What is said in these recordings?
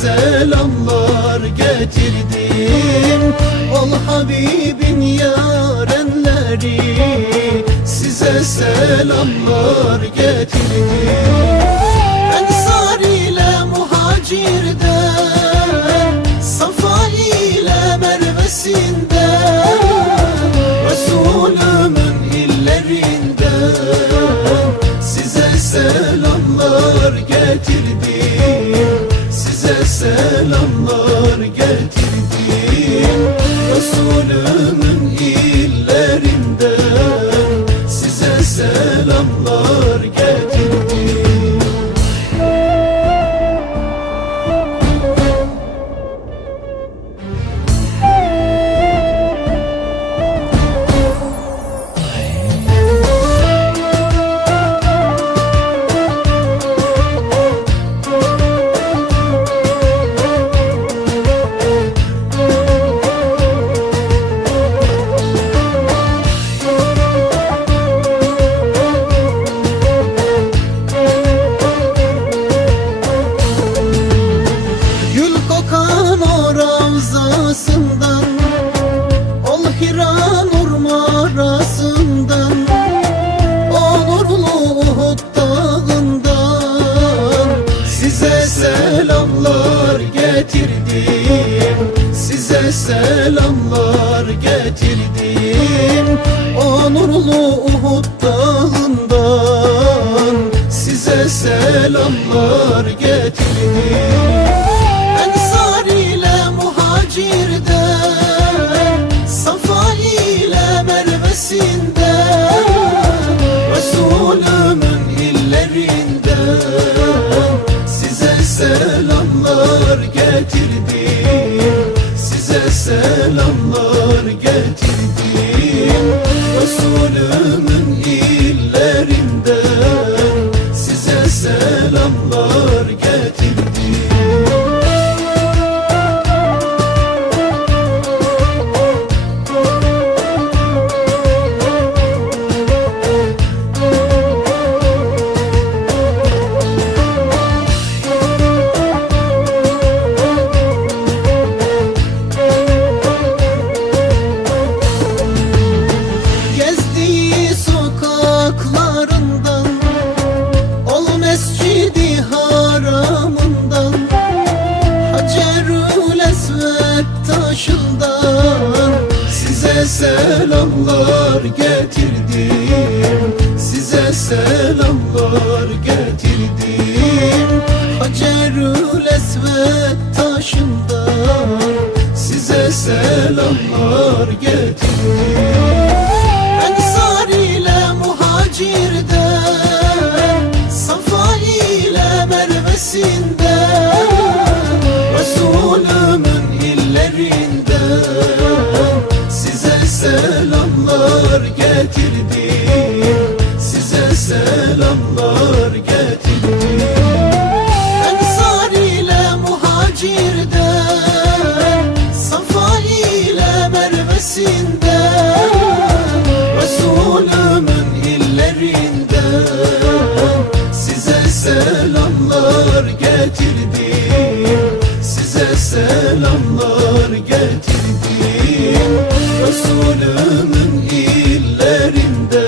selamlar getirdim. Ol Habibin yarenleri Size selamlar getirdim. Ensar ile muhacirden Safa ile Merve'sinden Resulümün illerinden Size selamlar getirdim selamlar getirdim getirdim. Size selamlar getirdim. O nurlu Uhud dağından Size selamlar getirdim Resulümün illerinden selamlar getirdim. Size selamlar getirdim. Hacerül Esved taşından Size selamlar getirdim selamlar getirdim Size selamlar getirdim Ensar ile muhacirden Safa ile Merve'sinden Resulümün illerinden Size selamlar getirdim Size selamlar getirdim Resulümün illerinden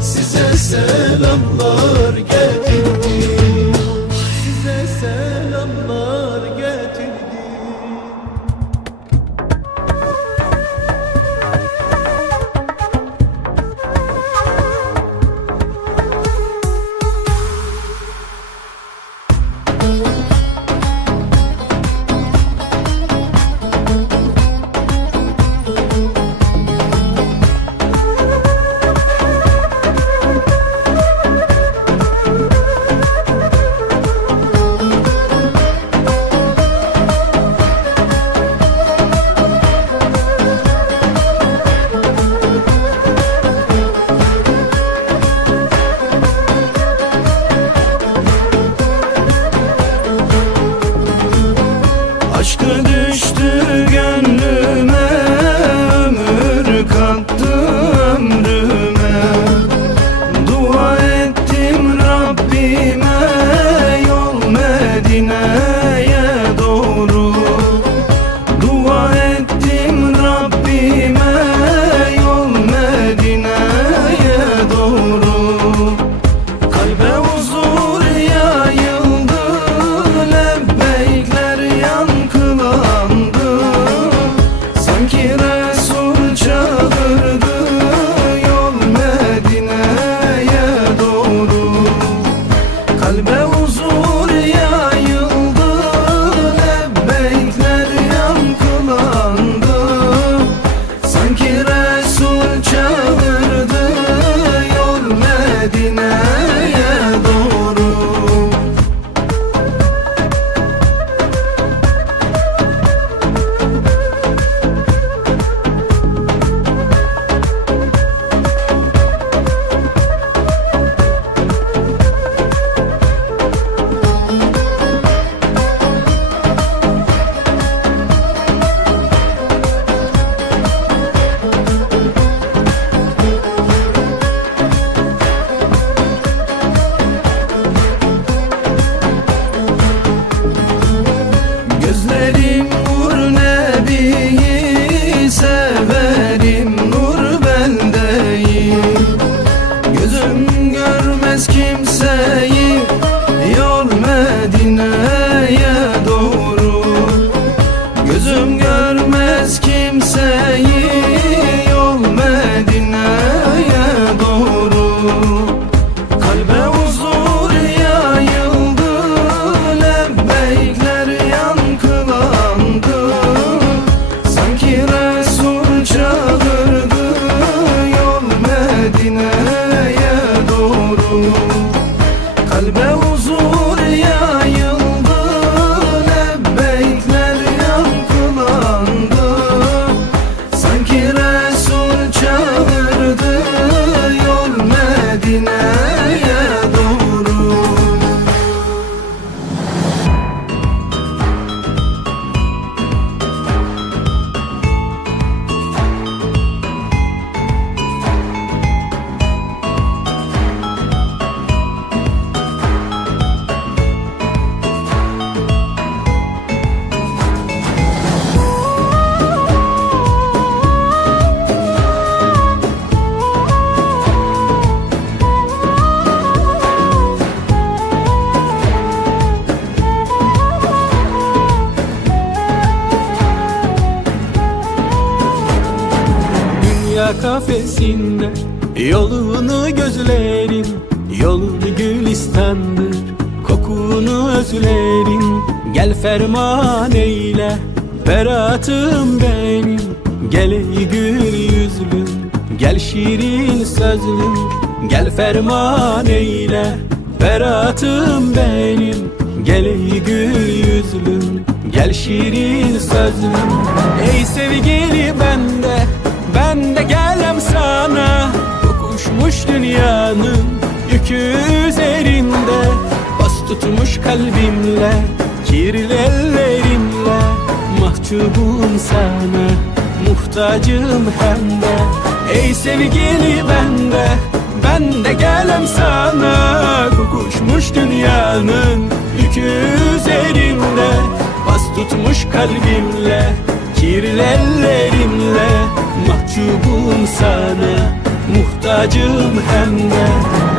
Size selamlar kalbe mesafesinde Yolunu gözlerim Yolunu gülistandır Kokunu özlerim Gel ferman eyle Beratım benim Gel ey gül yüzlüm Gel şirin sözlüm. Gel ferman eyle Beratım benim Gel ey gül yüzlüm Gel şirin sözlüm. Ey sevgili Ben Yükü üzerinde Bas tutmuş kalbimle Kirli ellerimle. Mahcubum sana Muhtacım hem de. Ey sevgili bende Ben de gelem sana. Kokuşmuş dünyanın Yükü üzerinde Bas tutmuş kalbimle Kirli ellerimle. Mahcubum sana Muhtacım hem de